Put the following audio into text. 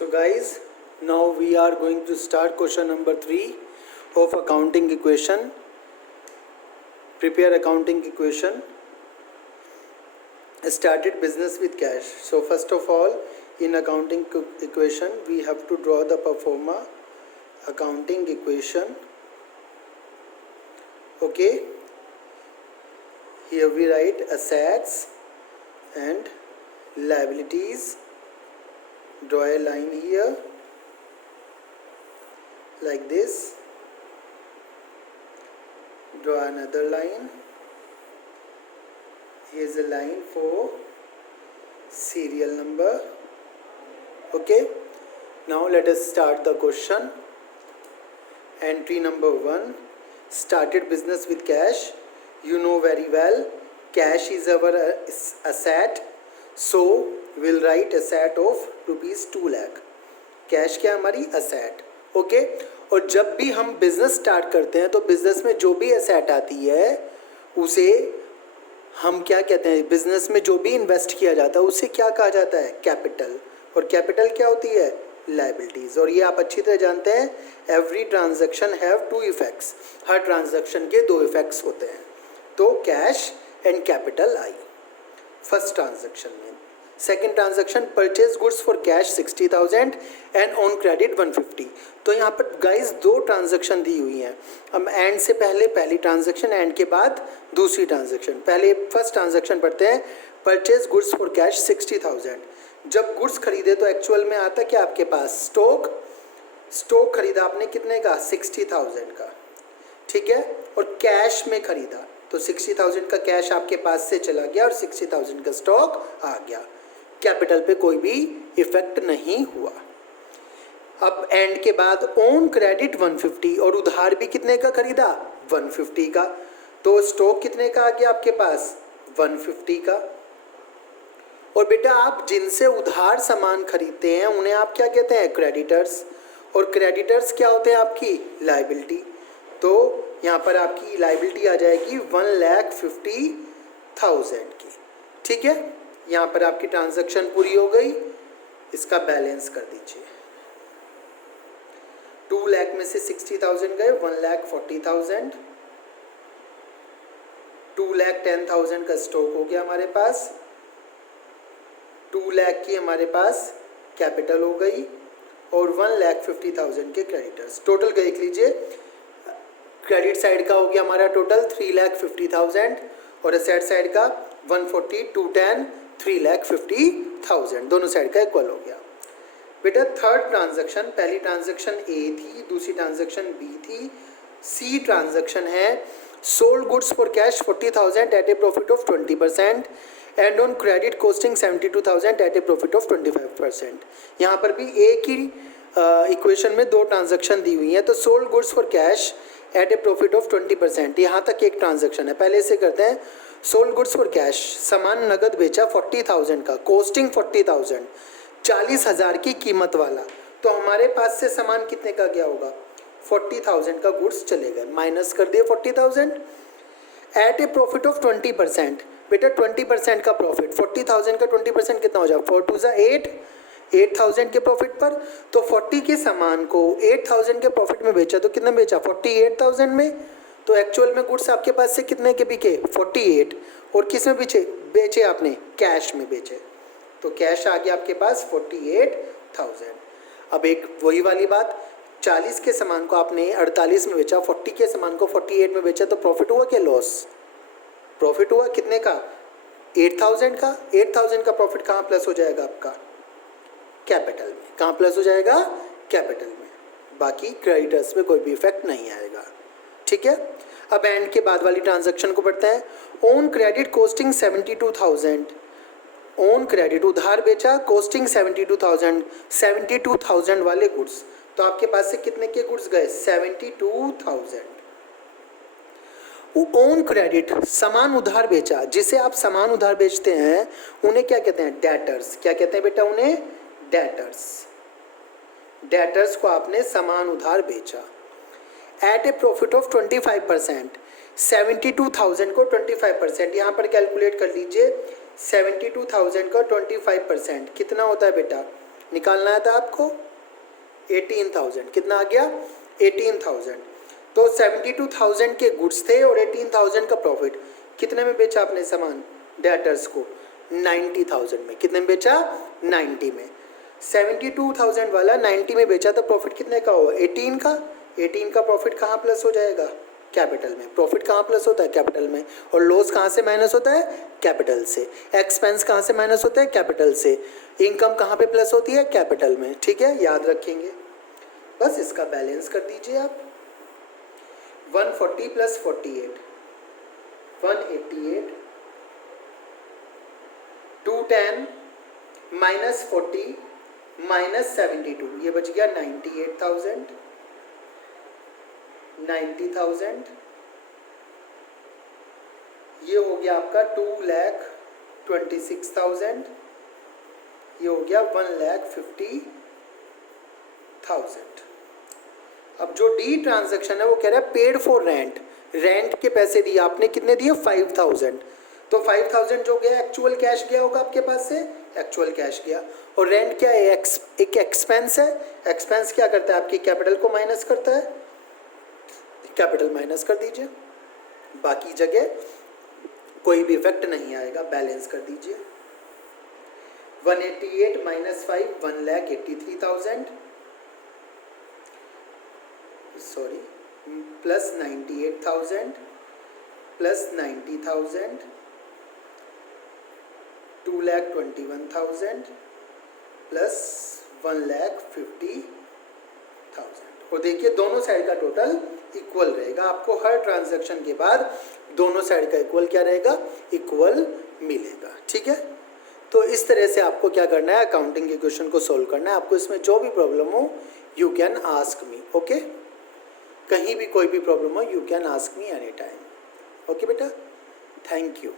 So guys, now we are going to start question number 3 of accounting equation. Prepare accounting equation. Started business with cash. So first of all, in accounting equation, we have to draw the pro forma accounting equation. Okay. Here we write assets and liabilities. Draw a line here like this. Draw another line. Here's a line for serial number. Okay. Now let us start the question. Entry number 1. Started business with cash. You know very well, cash is our asset. So we'll write asset of rupees 2 lakh. Cash क्या हमारी asset. Okay. और जब भी हम business start करते हैं तो business में जो भी asset आती है उसे हम क्या कहते हैं, बिजनेस में जो भी इन्वेस्ट किया जाता है उसे क्या कहा जाता है, कैपिटल. और कैपिटल क्या होती है, लाइबिलिटीज. और ये आप अच्छी तरह जानते हैं, एवरी ट्रांजैक्शन हैव 2 इफेक्ट्स. हर ट्रांजैक्शन के 2 इफेक्ट्स होते हैं. तो कैश एंड कैपिटल आई फर्स्ट ट्रांजैक्शन में. Second transaction purchase goods for cash 60,000 and on credit 150. तो यहाँ पर गाइस 2 ट्रांजैक्शन दी हुई हैं. हम एंड से पहले पहली ट्रांजैक्शन, एंड के बाद दूसरी ट्रांजैक्शन. पहले फर्स्ट ट्रांजैक्शन पढ़ते हैं. Purchase goods for cash 60,000. जब गुड्स खरीदे तो एक्चुअल में आता क्या आपके पास, स्टॉक खरीदा आपने कितने का, 60,000 का. ठीक है. और कैश में खरीदा तो 60,000 का कैश आपके पास से चला गया और 60,000 का स्टॉक आ गया. कैपिटल पे कोई भी इफेक्ट नहीं हुआ. अब एंड के बाद ऑन क्रेडिट 150, और उधार भी कितने का खरीदा, 150 का. तो स्टॉक कितने का आ गया आपके पास, 150 का. और बेटा आप जिनसे उधार सामान खरीदते हैं उन्हें आप क्या कहते हैं, क्रेडिटर्स. और क्रेडिटर्स क्या होते हैं, आपकी लाइबिलिटी. तो यहाँ पर आपकी लाइबिलिटी आ जाएगी 1,50,000 की. ठीक है. यहाँ पर आपकी ट्रांजैक्शन पूरी हो गई. इसका बैलेंस कर दीजिए. 2 लाख में से 60,000 गए, 1,40,000. 2,10,000 का स्टॉक हो गया हमारे पास. 2 लाख की हमारे पास कैपिटल हो गई और 1,50,000 के क्रेडिटर्स. टोटल देख लीजिए, क्रेडिट साइड का हो गया हमारा टोटल 3,50,000 और एसेट साइड का 140, 210, 3,50,000. दोनों साइड का इक्वल हो गया. बेटा थर्ड ट्रांजैक्शन, पहली ट्रांजैक्शन ए थी, दूसरी ट्रांजैक्शन बी थी. सी ट्रांजैक्शन है sold goods for cash 40,000 at a profit of 20% and on credit costing 72,000 at a profit of 25%. यहाँ पर भी एक ही इक्वेशन में 2 ट्रांजैक्शन दी हुई हैं. तो sold goods for cash at a profit of 20%, यहाँ तक एक ट्रांजैक्शन है. पहले से करते हैं. सोल्ड गुड्स फॉर कैश, सामान नगद बेचा 40,000 का, कॉस्टिंग 40,000, 40,000 की कीमत वाला. तो हमारे पास से सामान कितने का गया होगा, 40,000 का गुड्स चले गए, माइनस कर दिए 40,000. एट ए प्रॉफिट ऑफ 20%, बेटा 20% का प्रॉफिट, 40,000 का 20% कितना हो जाए, 4 2 8, 8,000 के प्रॉफिट पर. तो 40 के सामान को 8,000 के प्रॉफिट में बेचा तो कितने बेचा, 48,000 में. तो एक्चुअल में गुड्स आपके पास से कितने के बिके, 48. और किस में बेचे आपने, कैश में बेचे. तो कैश आ गया आपके पास 48,000. अब एक वही वाली बात, 40 के सामान को आपने 48 में बेचा, 40 के सामान को 48 में बेचा, तो प्रॉफिट हुआ क्या, लॉस. प्रॉफिट हुआ कितने का, 8,000 का. 8,000 का प्रॉफिट कहाँ प्लस हो जाएगा आपका, कैपिटल में. कहाँ प्लस हो जाएगा, कैपिटल में. बाकी क्रेडिटर्स में कोई भी इफेक्ट नहीं आएगा. ठीक है. अब एंड के बाद वाली ट्रांजैक्शन को पढ़ते हैं. On credit costing 72,000, on credit उधार बेचा, कॉस्टिंग 72,000, 72,000 वाले गुड्स. तो आपके पास से कितने के गुड्स गए, 72,000. ऑन क्रेडिट सामान उधार बेचा, जिसे आप सामान उधार बेचते हैं उन्हें क्या कहते हैं, डेटर्स. क्या कहते हैं बेटा, उन्हें डेटर्स. डेटर्स को आपने सामान उधार बेचा. एट ए प्रॉफिट ऑफ 25%, 72,000 को 25%, यहाँ पर कैलकुलेट कर लीजिए. 72,000 का 25% कितना होता है बेटा, निकालना था आपको 18,000। कितना आ गया 18,000। तो 72,000 के गुड्स थे और 18,000 का प्रॉफिट। कितने में बेचा आपने सामान डेटर्स को 90,000 में। कितने में बेचा 90 में। 72,000 वाला 90 में बेचा तो प्रॉफिट कितने का होगा 18 का। 18 का प्रॉफिट कहाँ प्लस हो जाएगा कैपिटल में। प्रॉफिट कहाँ प्लस होता है कैपिटल में। और लॉस कहाँ से माइनस होता है कैपिटल से। एक्सपेंस कहाँ से माइनस होता है कैपिटल से। इनकम कहाँ पे प्लस होती है कैपिटल में। ठीक है याद रखेंगे। बस इसका बैलेंस कर दीजिए आप 140 प्लस 48 188 210 माइनस 40 माइनस 72 ये बच गया 98,000 90,000। ये हो गया आपका 2,26,000। ये हो गया 1,50,000। अब जो डी ट्रांजैक्शन है वो कह रहा है पेड फॉर रेंट। रेंट के पैसे दिए आपने। कितने दिए 5,000। तो 5,000 जो गया एक्चुअल कैश गया होगा आपके पास से। एक्चुअल कैश गया। और रेंट क्या है एक एक्सपेंस है। एक्सपेंस क्या करता है आपकी कैपिटल को माइनस करता है। कैपिटल माइनस कर दीजिए। बाकी जगह कोई भी इफेक्ट नहीं आएगा। बैलेंस कर दीजिए 188 minus 5 1,83,000 sorry plus 98,000 plus 90,000 2,21,000 plus 1,50,000। और देखिए दोनों साइड का टोटल इक्वल रहेगा। आपको हर ट्रांजैक्शन के बाद दोनों साइड का इक्वल क्या रहेगा इक्वल मिलेगा। ठीक है। तो इस तरह से आपको क्या करना है अकाउंटिंग के क्वेश्चन को सॉल्व करना है। आपको इसमें जो भी प्रॉब्लम हो you can ask me. Okay कहीं भी कोई भी प्रॉब्लम हो you can ask me any time. Okay बेटा थैंक यू।